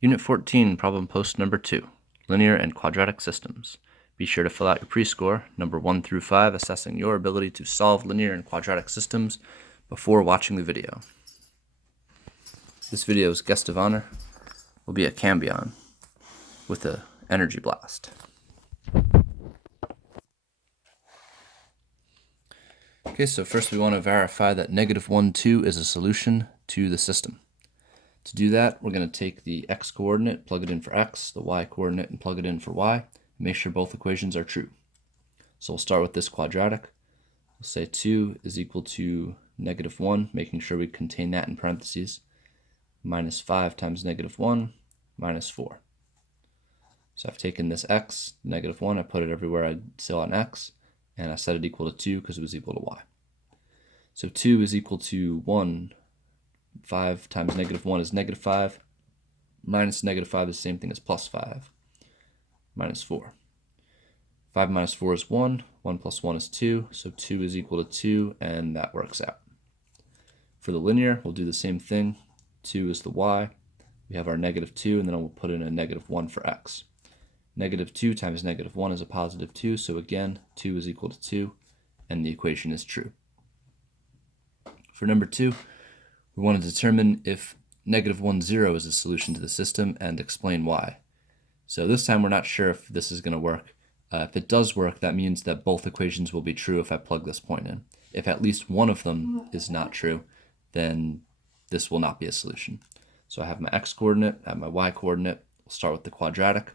Unit 14, problem post number 2, linear and quadratic systems. Be sure to fill out your pre-score, number 1 through 5, assessing your ability to solve linear and quadratic systems before watching the video. This video's guest of honor will be a Cambion with a energy blast. Okay, so first we want to verify that -1, 2 is a solution to the system. To do that, we're going to take the x coordinate, plug it in for x, the y coordinate, and plug it in for y, and make sure both equations are true. So we'll start with this quadratic. We'll say 2 is equal to -1, making sure we contain that in parentheses, minus 5 times -1, minus 4. So I've taken this x, -1, I put it everywhere I saw on x, and I set it equal to 2 because it was equal to y. So 2 is equal to 1. 5 times -1 is -5. Minus -5 is the same thing as plus 5. Minus 4. 5 minus 4 is 1. 1 plus 1 is 2. So 2 is equal to 2, and that works out. For the linear, we'll do the same thing. 2 is the y. We have our -2, and then we'll put in a -1 for x. -2 times -1 is a positive 2, so again, 2 is equal to 2, and the equation is true. For number 2, we want to determine if -1, 0 is a solution to the system and explain why. So this time we're not sure if this is going to work. If it does work, that means that both equations will be true if I plug this point in. If at least one of them is not true, then this will not be a solution. So I have my x coordinate, I have my y coordinate. We'll start with the quadratic.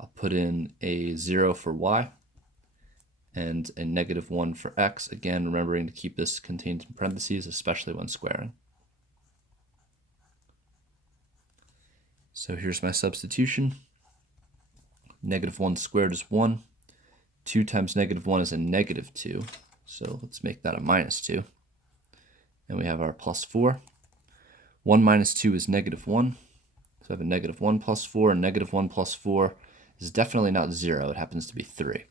I'll put in a 0 for y and a -1 for x, again remembering to keep this contained in parentheses, especially when squaring. So here's my substitution. -1 squared is 1. 2 times -1 is a -2. So let's make that a -2. And we have our plus 4. 1 minus 2 is -1. So I have a -1 plus 4, and -1 plus 4 is definitely not 0. It happens to be 3.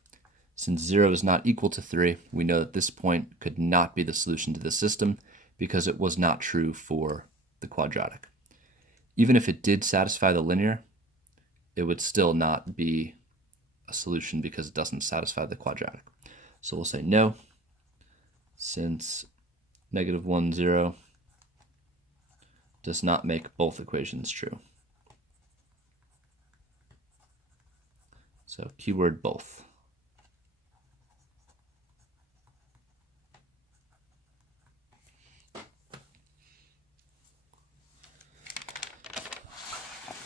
Since 0 is not equal to 3, we know that this point could not be the solution to the system because it was not true for the quadratic. Even if it did satisfy the linear, it would still not be a solution because it doesn't satisfy the quadratic. So we'll say no, since -1, 0 does not make both equations true. So keyword both.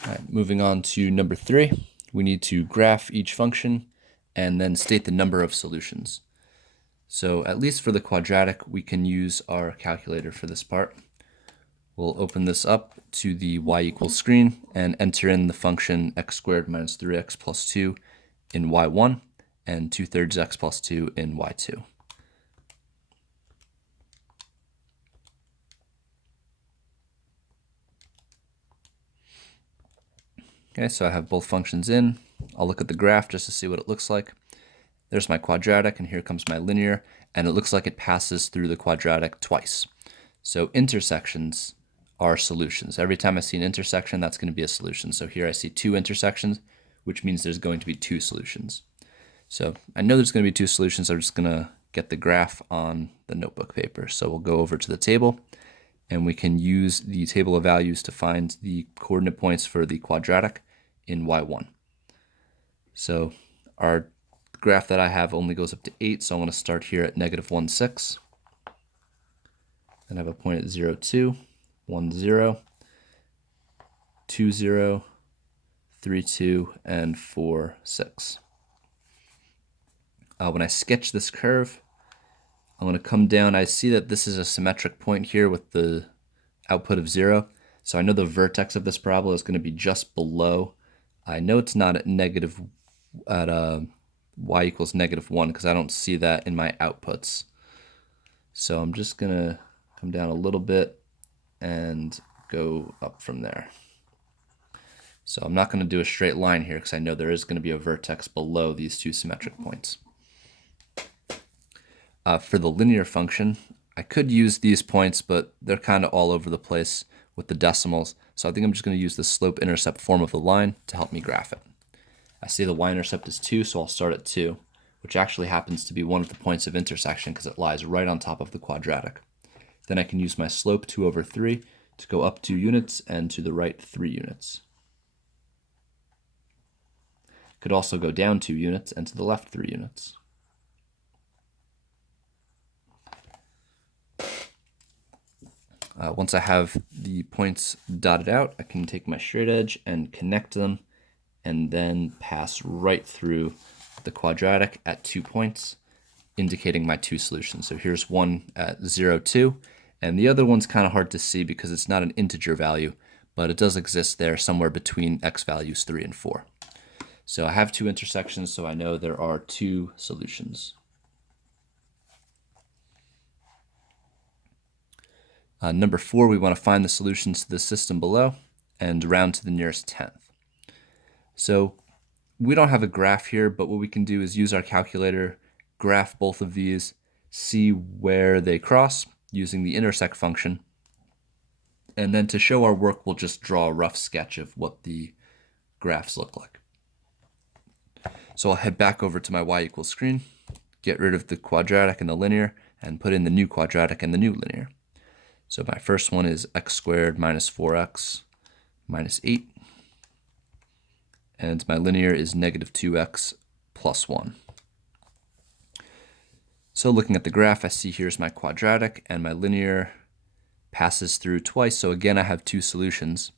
All right, moving on to number 3, we need to graph each function and then state the number of solutions. So at least for the quadratic, we can use our calculator for this part. We'll open this up to the y equals screen and enter in the function x squared minus 3x plus 2 in y1 and 2/3 x plus 2 in y2. Okay, so I have both functions in. I'll look at the graph just to see what it looks like. There's my quadratic, and here comes my linear, and it looks like it passes through the quadratic twice. So intersections are solutions. Every time I see an intersection, that's going to be a solution. So here I see 2 intersections, which means there's going to be 2 solutions. So I know there's going to be 2 solutions. I'm just going to get the graph on the notebook paper. So we'll go over to the table, and we can use the table of values to find the coordinate points for the quadratic in y1. So our graph that I have only goes up to 8, so I'm going to start here at -1, 6. Then I have a point at 0, 2, 1, 0, 2, 0, 3, 2, and 4, 6. When I sketch this curve, I'm going to come down. I see that this is a symmetric point here with the output of 0. So I know the vertex of this parabola is going to be just below. I know it's not at y equals -1 because I don't see that in my outputs. So I'm just going to come down a little bit and go up from there. So I'm not going to do a straight line here because I know there is going to be a vertex below these 2 symmetric points. For the linear function, I could use these points, but they're kind of all over the place. with the decimals, so I think I'm just going to use the slope-intercept form of the line to help me graph it. I see the y-intercept is 2, so I'll start at 2, which actually happens to be one of the points of intersection because it lies right on top of the quadratic. Then I can use my slope 2 over 3 to go up 2 units and to the right 3 units. Could also go down 2 units and to the left 3 units. Once I have the points dotted out, I can take my straight edge and connect them and then pass right through the quadratic at 2 points, indicating my 2 solutions. So here's one at 0, 2, and the other one's kind of hard to see because it's not an integer value, but it does exist there somewhere between x values 3 and 4. So I have 2 intersections, so I know there are 2 solutions. Number 4, we want to find the solutions to the system below and round to the nearest tenth. So we don't have a graph here, but what we can do is use our calculator, graph both of these, see where they cross using the intersect function, and then to show our work, we'll just draw a rough sketch of what the graphs look like. So I'll head back over to my y=, screen, get rid of the quadratic and the linear, and put in the new quadratic and the new linear. So my first one is x squared minus 4x minus 8. And my linear is negative 2x plus 1. So looking at the graph, I see here's my quadratic, and my linear passes through twice. So again, I have 2 solutions.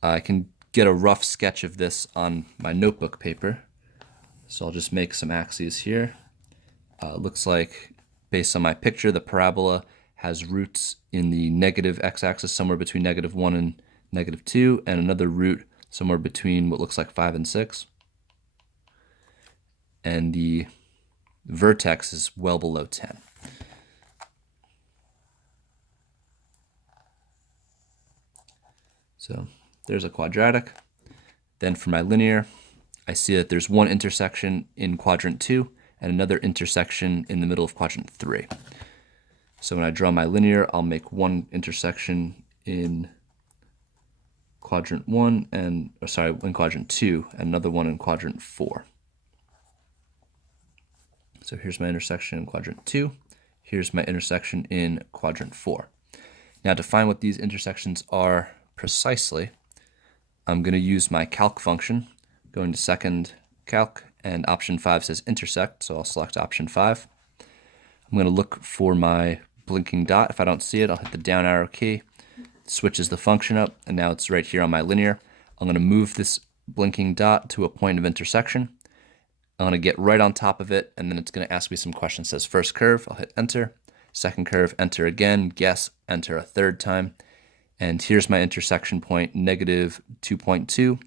I can get a rough sketch of this on my notebook paper. So I'll just make some axes here. Looks like, based on my picture, the parabola has roots in the negative x-axis somewhere between negative 1 and negative 2, and another root somewhere between what looks like 5 and 6. And the vertex is well below 10. So there's a quadratic. Then for my linear, I see that there's one intersection in quadrant 2 and another intersection in the middle of quadrant 3. So when I draw my linear, I'll make one intersection in quadrant 1 and, in quadrant 2, and another one in quadrant 4. So here's my intersection in quadrant 2. Here's my intersection in quadrant 4. Now to find what these intersections are precisely, I'm going to use my calc function, going to second calc, and option 5 says intersect, so I'll select option 5. I'm going to look for my blinking dot. If I don't see it, I'll hit the down arrow key. It switches the function up, and now it's right here on my linear. I'm going to move this blinking dot to a point of intersection. I'm going to get right on top of it, and then it's going to ask me some questions. It says first curve, I'll hit enter. Second curve, enter again, guess, enter a third time. And here's my intersection point, negative 2.2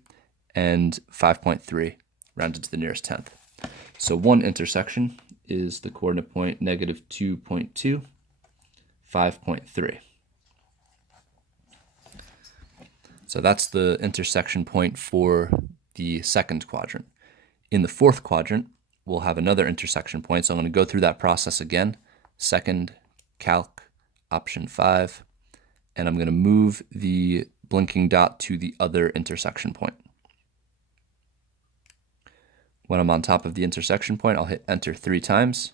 and 5.3, rounded to the nearest tenth. So one intersection is the coordinate point negative 2.2, 5.3. So that's the intersection point for the second quadrant. In the fourth quadrant, we'll have another intersection point. So I'm going to go through that process again. Second, calc, option 5, and I'm going to move the blinking dot to the other intersection point. When I'm on top of the intersection point, I'll hit enter 3 times,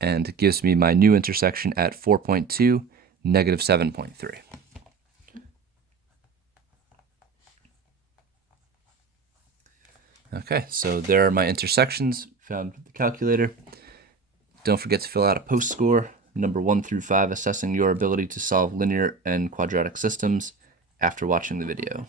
and it gives me my new intersection at 4.2, negative 7.3. Okay, so there are my intersections found with the calculator. Don't forget to fill out a post score, number 1 through 5, assessing your ability to solve linear and quadratic systems after watching the video.